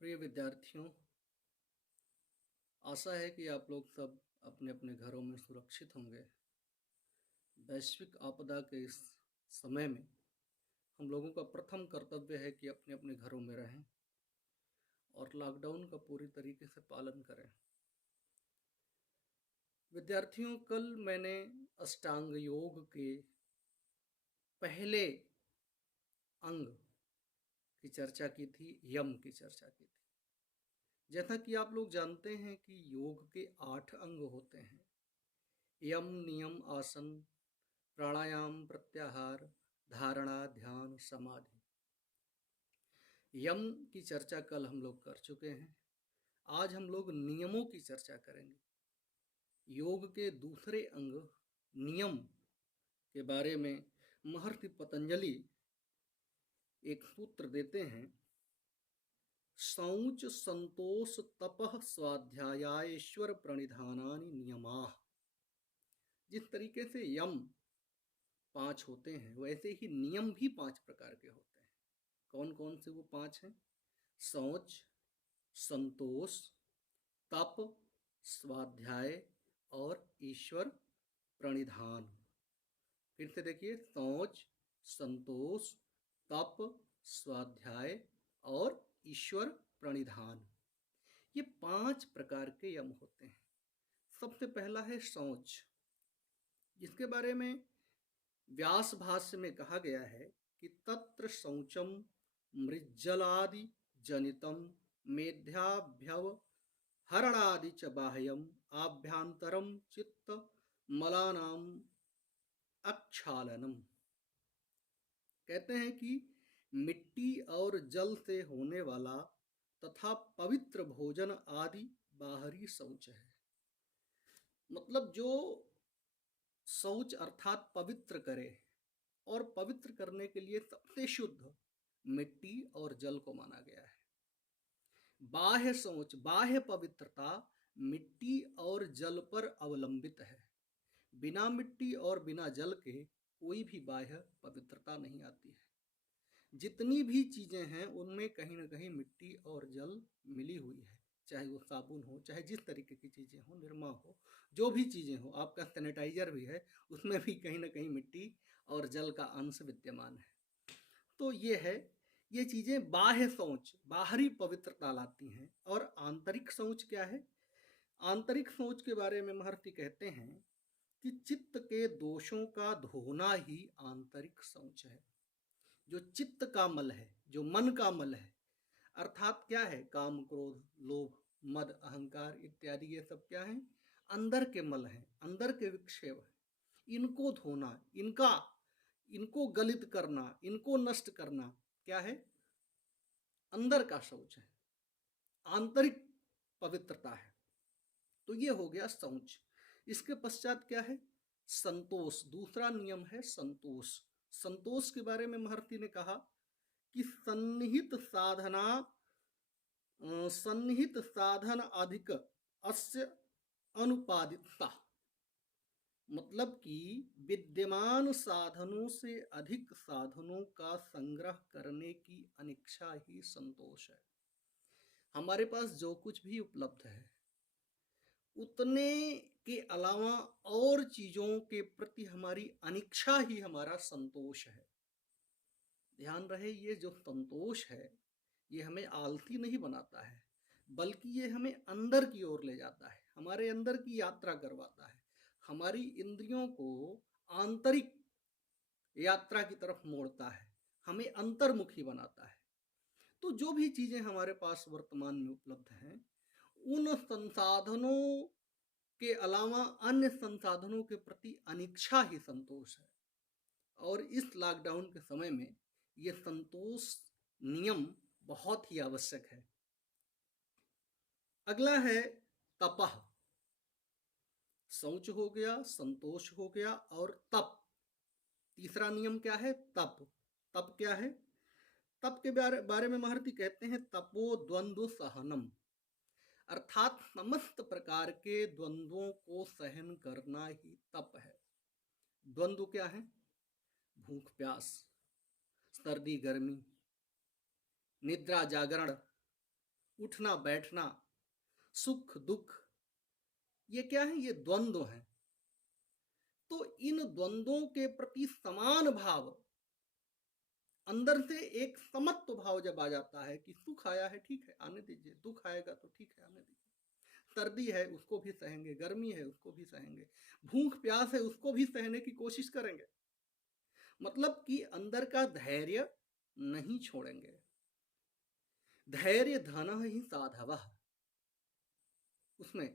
प्रिय विद्यार्थियों, आशा है कि आप लोग सब अपने अपने घरों में सुरक्षित होंगे। वैश्विक आपदा के इस समय में हम लोगों का प्रथम कर्तव्य है कि अपने अपने घरों में रहें और लॉकडाउन का पूरी तरीके से पालन करें। विद्यार्थियों, कल मैंने अष्टांग योग के पहले अंग की चर्चा की थी, यम की चर्चा की थी। जैसा कि आप लोग जानते हैं कि योग के 8 अंग होते हैं: यम, नियम, आसन, प्राणायाम, प्रत्याहार, धारणा, ध्यान, समाधि। यम की चर्चा कल हम लोग कर चुके हैं। आज हम लोग नियमों की चर्चा करेंगे। योग के दूसरे अंग नियम के बारे में महर्षि पतंजलि एक सूत्र देते हैं: शौच, संतोष, तपः, स्वाध्यायेश्वर प्रणिधानानि नियमाः। जिस तरीके से यम 5 होते हैं, वैसे ही नियम भी 5 प्रकार के होते हैं। कौन कौन से वो 5 हैं? शौच, संतोष, तप, स्वाध्याय और ईश्वर प्रणिधान। फिर से देखिए: शौच, संतोष, तप, स्वाध्याय और ईश्वर प्रणिधान। ये 5 प्रकार के यम होते हैं। सबसे पहला है शौच, जिसके बारे में व्यास भाष्य में कहा गया है कि तत्र शौचम मृज्जलादि जनितम मेध्याभ्यव हरणादि च बाह्यम आभ्यंतरम चित्त मलानाम अक्षालनम। कहते हैं कि मिट्टी और जल से होने वाला तथा पवित्र भोजन आदि बाहरी शौच है। मतलब जो शौच अर्थात पवित्र करे, और पवित्र करने के लिए सबसे शुद्ध मिट्टी और जल को माना गया है। बाह्य शौच, बाह्य पवित्रता मिट्टी और जल पर अवलंबित है। बिना मिट्टी और बिना जल के कोई भी बाह्य पवित्रता नहीं आती है। जितनी भी चीजें हैं उनमें कहीं ना कहीं मिट्टी और जल मिली हुई है, चाहे वो साबुन हो, चाहे जिस तरीके की चीजें हो, निरमा हो, जो भी चीजें हो, आपका सैनिटाइजर भी है, उसमें भी कहीं ना कहीं मिट्टी और जल का अंश विद्यमान है। तो ये है, ये चीजें बाह्य शौच, बाहरी पवित्रता लाती हैं। और आंतरिक शौच क्या है? आंतरिक शौच के बारे में महर्षि कहते हैं कि चित्त के दोषों का धोना ही आंतरिक शौच है। जो चित्त का मल है, जो मन का मल है, अर्थात क्या है? काम, क्रोध, लोभ, मद, अहंकार इत्यादि, ये सब क्या है? अंदर के मल हैं, अंदर के विक्षेप हैं। इनको धोना, इनको गलित करना, इनको नष्ट करना क्या है? अंदर का शौच है, आंतरिक पवित्रता है। तो ये हो गया शौच। इसके पश्चात क्या है? संतोष। दूसरा नियम है संतोष। संतोष के बारे में महर्षि ने कहा कि सन्निहित साधन अधिक अस्य अनुपादितता। मतलब कि विद्यमान साधनों से अधिक साधनों का संग्रह करने की अनिच्छा ही संतोष है। हमारे पास जो कुछ भी उपलब्ध है, उतने के अलावा और चीजों के प्रति हमारी अनिच्छा ही हमारा संतोष है। ध्यान रहे, ये जो संतोष है, ये हमें आलसी नहीं बनाता है, बल्कि ये हमें अंदर की ओर ले जाता है, हमारे अंदर की यात्रा करवाता है, हमारी इंद्रियों को आंतरिक यात्रा की तरफ मोड़ता है, हमें अंतर्मुखी बनाता है। तो जो भी चीजें हमारे पास वर्तमान में उपलब्ध हैं, उन संसाधनों के अलावा अन्य संसाधनों के प्रति अनिच्छा ही संतोष है। और इस लॉकडाउन के समय में यह संतोष नियम बहुत ही आवश्यक है। अगला है तपह। शौच हो गया, संतोष हो गया, और तप। तीसरा नियम क्या है? तप। तप क्या है? तप के बारे में महर्षि कहते हैं तपो द्वंद्व सहनम, अर्थात समस्त प्रकार के द्वंद्वों को सहन करना ही तप है। द्वंद्व क्या है? भूख प्यास, सर्दी गर्मी, निद्रा जागरण, उठना बैठना, सुख दुख, ये क्या है? ये द्वंद्व हैं। तो इन द्वंद्वों के प्रति समान भाव, अंदर से एक समत्व भाव जब आ जाता है कि सुख आया है ठीक है आने दीजिए, दुख आएगा तो ठीक है आने दीजिए, सर्दी है उसको भी सहेंगे, गर्मी है उसको भी सहेंगे, भूख प्यास है उसको भी सहने की कोशिश करेंगे, मतलब कि अंदर का धैर्य नहीं छोड़ेंगे। धैर्य धन ही साधव, उसमें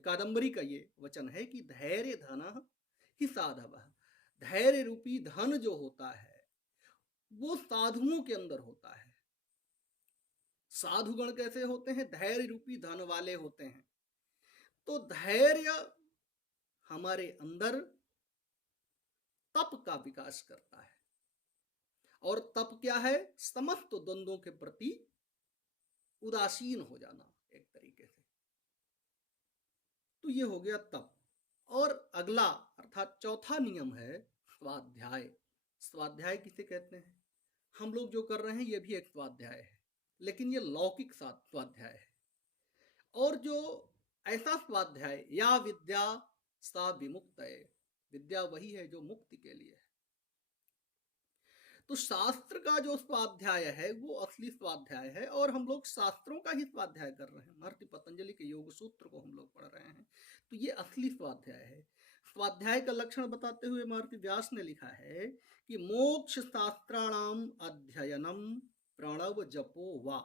कादंबरी का ये वचन है कि धैर्य धन ही साधव। धैर्य रूपी धन जो होता है वो साधुओं के अंदर होता है। साधुगण कैसे होते हैं? धैर्य रूपी धन वाले होते हैं। तो धैर्य हमारे अंदर तप का विकास करता है, और तप क्या है? समस्त द्वंद्वों के प्रति उदासीन हो जाना एक तरीके से। तो ये हो गया तप। और अगला अर्थात चौथा नियम है स्वाध्याय। स्वाध्याय किसे कहते हैं? हम लोग जो कर रहे हैं ये भी एक स्वाध्याय है, लेकिन ये लौकिक स्वाध्याय है। और जो ऐसा स्वाध्याय, या विद्या सा विमुक्तये, विद्या वही है जो मुक्ति के लिए है। तो शास्त्र का जो स्वाध्याय है वो असली स्वाध्याय है, और हम लोग शास्त्रों का ही स्वाध्याय कर रहे हैं। महर्षि पतंजलि के योग सूत्र को हम लोग पढ़ रहे हैं, तो ये असली स्वाध्याय है। स्वाध्याय का लक्षण बताते हुए महर्षि व्यास ने लिखा है कि मोक्ष शास्त्राणाम अध्ययनम प्रणव जपो वा।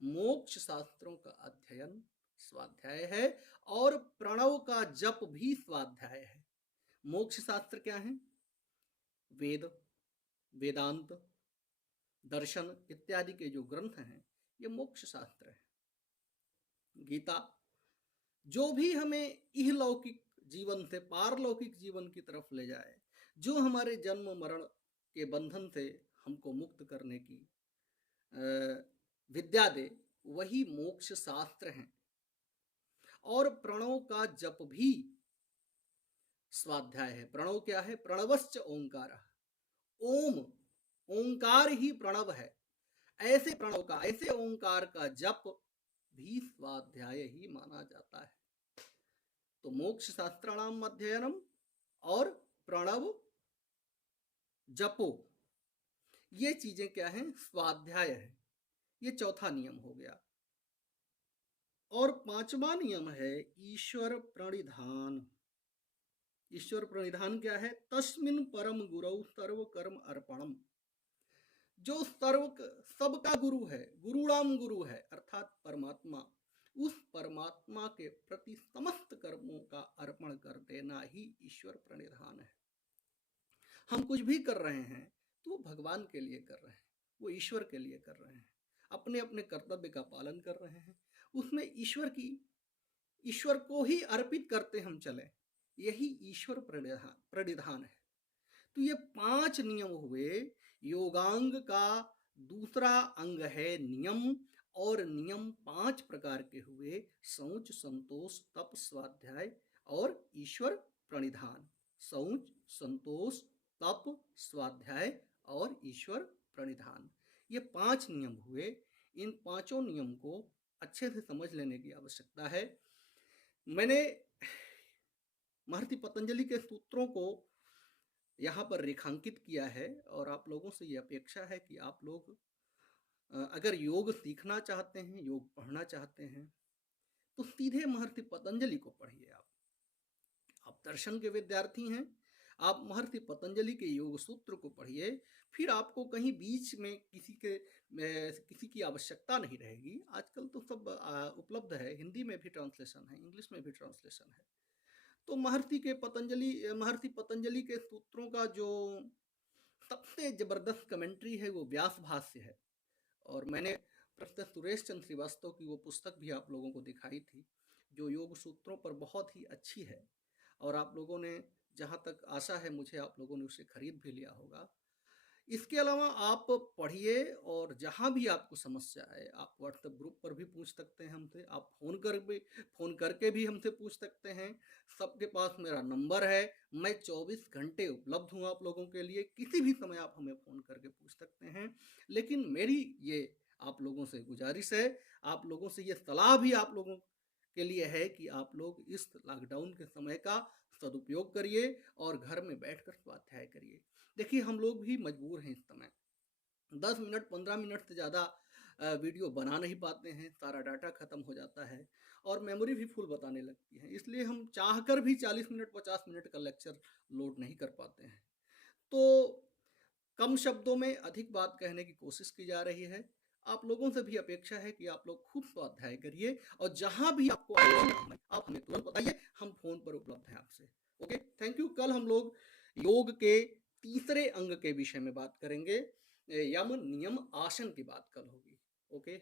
मोक्ष शास्त्रों का अध्ययन स्वाध्याय है, और प्रणव का जप भी स्वाध्याय है। मोक्ष शास्त्र क्या है? वेद, वेदांत, दर्शन इत्यादि के जो ग्रंथ हैं ये मोक्ष शास्त्र है। गीता जो भी हमें इहलौकिक जीवन से पारलौकिक जीवन की तरफ ले जाए, जो हमारे जन्म मरण के बंधन से हमको मुक्त करने की विद्या दे, वही मोक्ष शास्त्र हैं। और प्रणव का जप भी स्वाध्याय है। प्रणव क्या है? प्रणवश्च ओंकार, ओम, ओंकार ही प्रणव है। ऐसे प्रणव का, ऐसे ओंकार का जप भी स्वाध्याय ही माना जाता है। तो मोक्ष शास्त्राणाम अध्ययनम और प्रणव जपो, ये चीजें क्या हैं? स्वाध्याय है। ये चौथा नियम हो गया। और पांचवा नियम है ईश्वर प्रणिधान। ईश्वर प्रणिधान क्या है? तस्मिन् परम गुरौ सर्व कर्म अर्पणम। जो सबका गुरु है, गुरुणाम गुरु है, अर्थात परमात्मा, उस परमात्मा के प्रति समस्त कर्मों का अर्पण कर देना ही ईश्वर प्रणिधान है। हम कुछ भी कर रहे हैं तो वो भगवान के लिए कर रहे हैं, वो ईश्वर के लिए कर रहे हैं, अपने अपने कर्तव्य का पालन कर रहे हैं, उसमें ईश्वर को ही अर्पित करते हम चले, यही ईश्वर प्रणिधान है। तो ये 5 नियम हुए। योगांग का दूसरा अंग है नियम, और नियम 5 प्रकार के हुए: शौच, संतोष, तप, स्वाध्याय और ईश्वर प्रणिधान। शौच, संतोष, तप, स्वाध्याय और ईश्वर प्रणिधान, ये 5 नियम हुए। इन पांचों नियम को अच्छे से समझ लेने की आवश्यकता है। मैंने महर्षि पतंजलि के सूत्रों को यहाँ पर रेखांकित किया है, और आप लोगों से ये अपेक्षा है कि आप लोग अगर योग सीखना चाहते हैं, योग पढ़ना चाहते हैं, तो सीधे महर्षि पतंजलि को पढ़िए। आप दर्शन के विद्यार्थी हैं, आप महर्षि पतंजलि के योग सूत्र को पढ़िए, फिर आपको कहीं बीच में किसी की आवश्यकता नहीं रहेगी। आजकल तो सब उपलब्ध है, हिंदी में भी ट्रांसलेशन है, इंग्लिश में भी ट्रांसलेशन है। तो महर्षि पतंजलि के सूत्रों का जो सबसे जबरदस्त कमेंट्री है वो व्यास भाष्य है। और मैंने प्रोफेसर सुरेश चंद्र श्रीवास्तव की वो पुस्तक भी आप लोगों को दिखाई थी, जो योग सूत्रों पर बहुत ही अच्छी है, और आप लोगों ने, जहाँ तक आशा है मुझे, आप लोगों ने उसे खरीद भी लिया होगा। इसके अलावा आप पढ़िए, और जहाँ भी आपको समस्या है आप व्हाट्सएप ग्रुप पर भी पूछ सकते हैं हमसे, आप फ़ोन करके भी हमसे पूछ सकते हैं। सबके पास मेरा नंबर है, मैं 24 घंटे उपलब्ध हूँ आप लोगों के लिए, किसी भी समय आप हमें फ़ोन करके पूछ सकते हैं। लेकिन मेरी ये आप लोगों से गुजारिश है, आप लोगों से ये सलाह भी आप लोगों के लिए है कि आप लोग इस लॉकडाउन के समय का सदुपयोग करिए और घर में बैठकर स्वाध्याय करिए। देखिए हम लोग भी मजबूर हैं इस समय, 10 मिनट 15 मिनट से ज़्यादा वीडियो बना नहीं पाते हैं, सारा डाटा ख़त्म हो जाता है और मेमोरी भी फुल बताने लगती है, इसलिए हम चाहकर भी 40 मिनट 50 मिनट का लेक्चर लोड नहीं कर पाते हैं। तो कम शब्दों में अधिक बात कहने की कोशिश की जा रही है। आप लोगों से भी अपेक्षा है कि आप लोग खूब स्वाध्याय करिए और जहाँ भी आपको आप हमें तुरंत बताइए, हम फ़ोन पर उपलब्ध हैं आपसे। Okay, thank you. कल हम लोग योग के तीसरे अंग के विषय में बात करेंगे, यम नियम आसन की बात कल होगी। ओके।